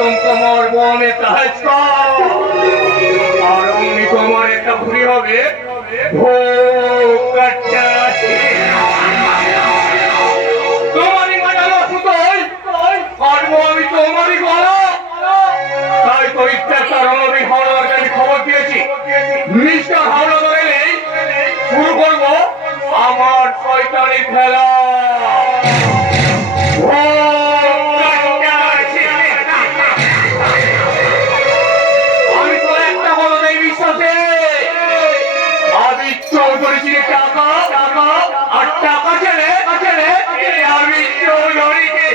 তোমার বনে কাজ কর আর অমনি তোমার একটা ভুড়ি হবে তোমারই মাজালো সুতোই কাটবো আমি তোমারই গলা। তাই তো ইচ্ছার কারণে আমি হাওড়াদারকে আমি খবর দিয়েছি মিস্টার হাওড়াদার এলেই শুরু করবো আমার শয়তানি খেলা। আমি তো একটা বলো নেই বিশ্বাসে আমি চৌধুরী টাকা টাকা আর টাকা ছেড়ে আমি চৌধুরীকে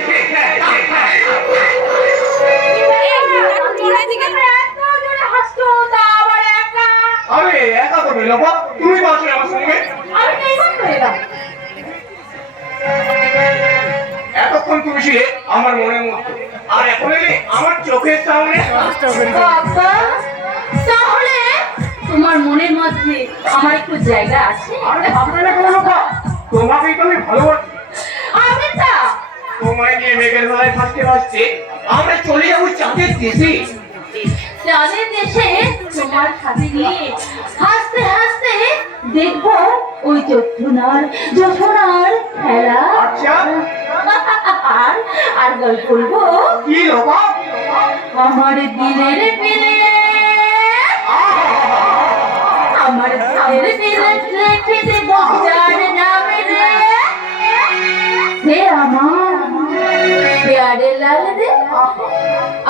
আরে একা করবে লোপা তুমি বাঁচবে আমার সঙ্গে এতক্ষণ তুমি ছিলে আমার মনের মধ্যে আর এখন এলে আমার চোখের সামনে। তাহলে তোমার মনের মধ্যে আমার একটু জায়গা আছে। আরে আপনারা কোনো লোপা তোমাকেই তো আমি ভালোবাসি। আমি তা তোমায় নিয়ে মেঘের বেলায় ভাসতে আমরা চলে যাবো চাঁদের দেশে। চাঁদের দেশে তোমার সাথে নিয়ে হাসতে হাসতে দেখবো ওই যথুনার খেলা। আচ্ছা আর গল্প বলবো কি লোপা আমার দিলের বিলে আমার দিলের বিলে রেখে দেব যার নামে রে সে আমার প্যারে লাল রে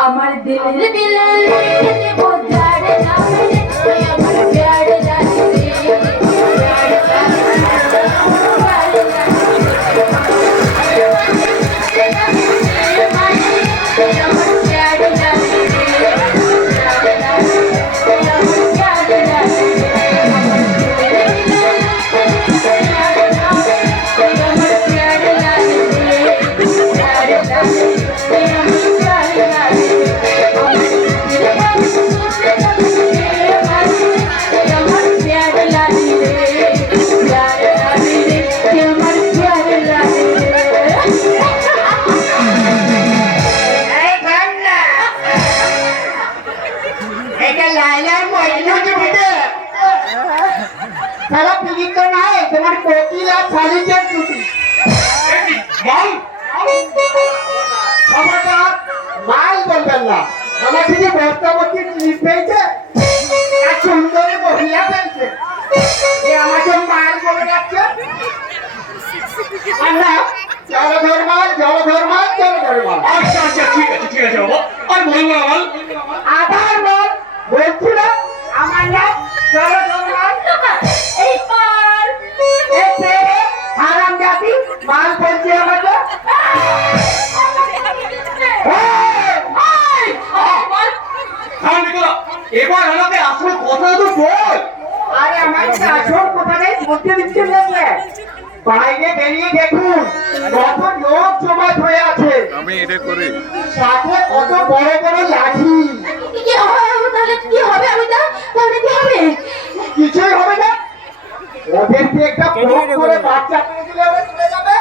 আমার দিলের বিলে রেখে দেব যার নামে রে সে আমার প্যারে লাল রে তোমার কোকিল আর শালিকের জুটি মাল বলবেন না আমার থেকে বর্তমানে জিনিস পেয়েছে আর সুন্দরী মহিলা পেয়েছে আমাকে মাল বলে যাচ্ছে। আর না জলধর্মাল আচ্ছা আচ্ছা ঠিক আছে বাবা আর বলবো আমার আধার বল বলছি না আমার নাম জলধর্মাল। এই পার হারাম জাতি মাল বলছে আমাকে এবার আমাকে আসল কথা তো বল। আরে আমার আসল কথাটাই বলতে দিচ্ছেন না বাইরে বেরিয়ে দেখুন কত লোক জমাট হয়ে আছে। আমি এটা করি সাথে কত বড় বড় লাঠি। কি হবে তাহলে কি হবে আমি তাহলে কি হবে কিছুই হবে না ওদেরকে একটা ফোন করে বাচ্চা করে দিলে ওরা চলে যাবে।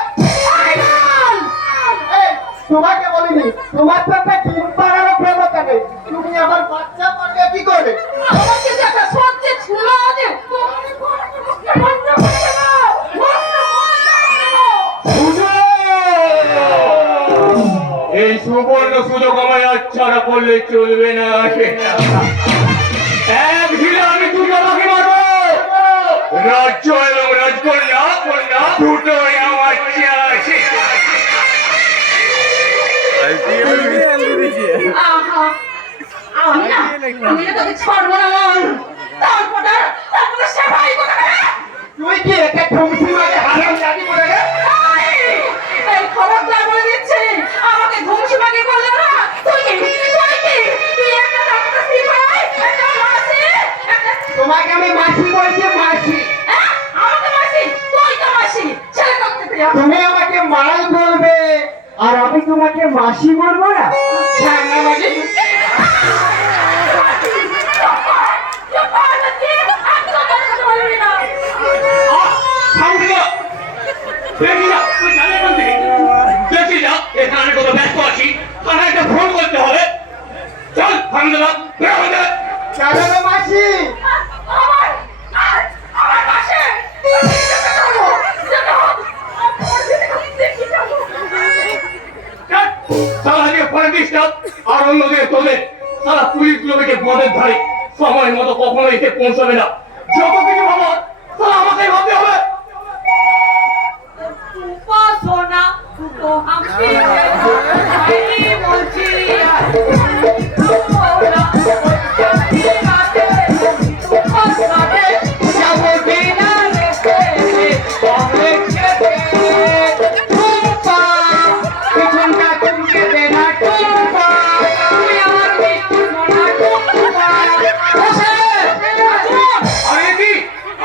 এই, তোমাকে বলিনি তোমার তো একটা ডিম পাড়ারও ক্ষমতা নেই তুমি আমার বাচ্চা করবে কি করে? আমাকে যে একটা সত্যি ছিল আছে এই সুবর্ণ সুযোগ আমায় আচ্ছাড়া করলে চলবে না। এক ঢিলে আমি দুটো পাখি মারবো রাজ্য এবং রাজকন্যা দুটোই আমার চাই। আমি না তোকে ছাড়বো না তারপরে সেবাই করতে তুই কি একটা ঠুমসি মাঝে হারাম জাতি করে রে? এই খবরদার বলে দিচ্ছি আমাকে ধুমসি মাগে বললো না তুই একটা ডাক্তার সিপাই একটা মাসি তোমাকে আমি মাসি বলছি মাসি। আমাকে মাসি তুই তো মাসি ছেলে করতে দিও তুমি আমাকে মাল বলবে আর আমি তোমাকে মাসি বলবো না? ঠান্ডা মাঝে এখানে আমি কত ব্যস্ত আছি থানায় একটা ফোন করতে হবে পৌঁছাবে না। যত কিছু ভাবো তা আমাকে ভাবতে হবে। উপাসনা দুটো হাসি বলছি আরে কি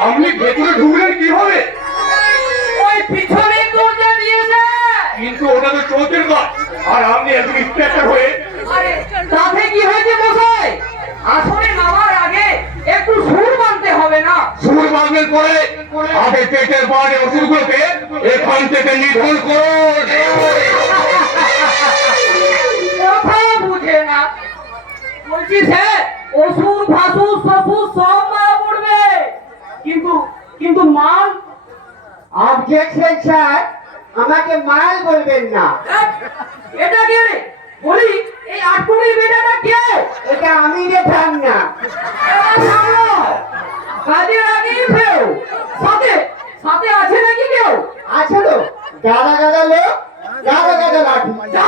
আপনি ভেতরে ঢুকলেন কি হবে? ওই পিছনে দরজা দিয়েছে। কিন্তু ওটা তো চৌধুরীর ঘর, আর আপনি একজন ইন্সপেক্টর হয়ে আরে তাতে কি হয়েছে মশাই? আসলে নামার আগে একটু সুর মানতে হবে না? সুর বাঁধবেন পরে আগে পেটের বাড়ে ওষুধগুলোকে এখান থেকে নিধন করুন। কথা বুঝে না। বলছি স্যার, ওষুধ ফাসুদ সফুদ সব মারা পড়বে, কিন্তু কিন্তু মাল অবজেকশন স্যার, আমাকে মাল বলবেন না। এটা কে রে? বলি এই আটকুড়ি বেটাটা কে? এটা আমি রেখান না। এবার সামলাও। কাজের আগেই ফেও। সাথে সাথে আছে নাকি কেউ? আছে তো গাদা গাদা লোক, গাদা গাদা লাঠি। যা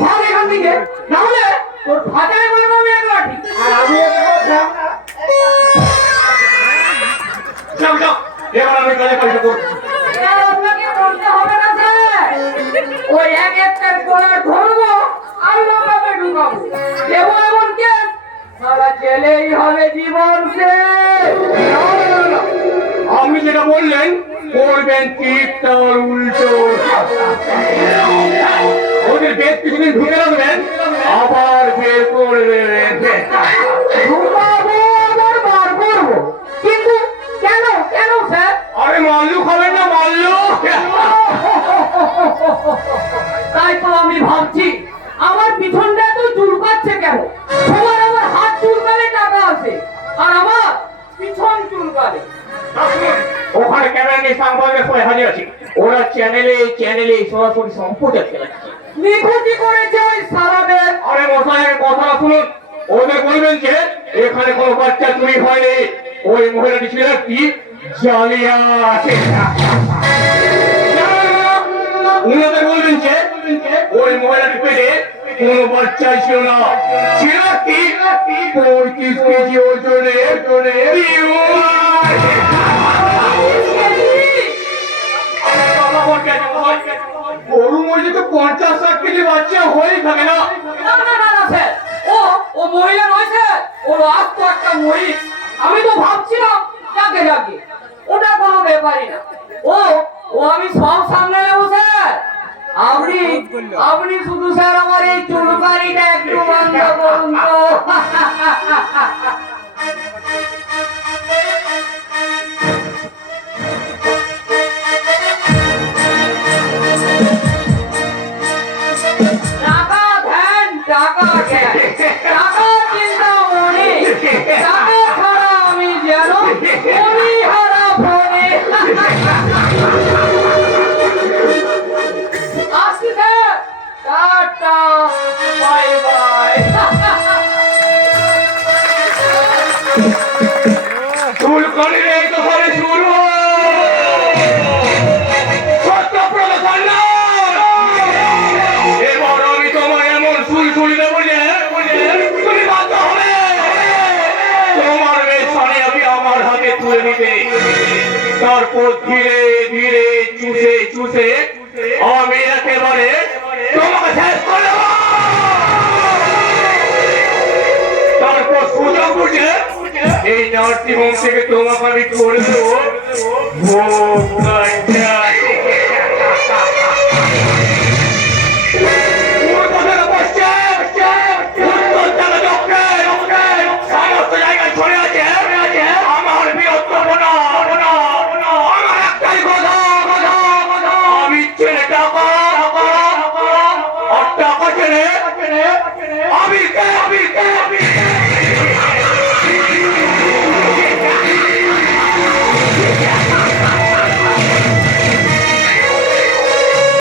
ভাগ এখান থেকে, না হলে তোর ফাটায় মারবো আমি এক লাঠি। আর আমি এখানে ধ্যান না। যাও যাও, এবার আমি কাজে কাজটা করবো। আর আপনাকে বলতে হবে না স্যার, ওই এক একটার গলা ধরবো আর লোকাবে ঢুকাবো, দেবো এমন কেস সারা জেলেই হবে জীবন শেষ। আপনি যেটা বললেন করবেন ঠিক তার উল্টো। ওদের বেশ কিছুদিন ঢুকে রাখবেন, আবার বের করে দেবেন। ঢুকাবো আবার বার করবো, কিন্তু কেন কেন স্যার? আরে মাল্লু খাবেন না মাল্লু? তাই তো আমি ভাবছি আমার পিছনটা তো চুলকাচ্ছে কেন? সবার আমার হাত চুলকালে টাকা আছে, আর আমার পিছন চুলকালে। ওখানে ক্যামেরা নিয়ে সাংবাদিকের সবাই হাজির আছে। ওরা চ্যানেলে সরাসরি সম্প্রচার চালাচ্ছে। নিখুঁতি করেছে ওই সারাদের। আরে মশাইয়ের কথা শুনুন, ওদের বলবেন যে এখানে কোনো বাচ্চা চুরি হয়নি, ওই মহিলাটি ছিল কি জালিয়া আছে। উনাদের বলবেন যে ওই মহিলাটি পেটে কোনো বাচ্চাই ছিল না, ছিল কি 35 কেজি ওজনের গরু মহিলা তো 50-60 কেজি বাচ্চা হয়েই থাকে না। না না না না স্যার, ও মহিলা নয় স্যার, ও আস্ত একটা মহিষ। আমি তো ভাবছিলাম যাকে যাকে, ওটা কোনো ব্যাপারই না। ও ও আমি সব সামনে নেবো স্যার। আপনি শুধু স্যার আমার এই চুলকানিটা একটু বন্ধ করুন তো। টাকা ধ্যান, টাকা জ্ঞান, টাকা চিন্তামণি, টাকা ছাড়া আমি যেন মণিহারা ফণি। আসছি স্যার, টাটা, বাই বাই। চুলকানির এই তো ঘরে শুরু। সত্যপ্রদর্শন না। এবার আমি তোমায় এমন সুলসুলি দেবো যে তুমি বাধ্য হবে তোমার মেয়ে আমি আমার হাতে তুলে নিতে। তারপর ধীরে ধীরে চুষে চুষে আমি একেবারে তোমাকে শেষ করে দেবো। তারপর সুযোগ বুঝে এই নার্সিং হোম থেকে তোমাকে আমি করে দেবো ভোগ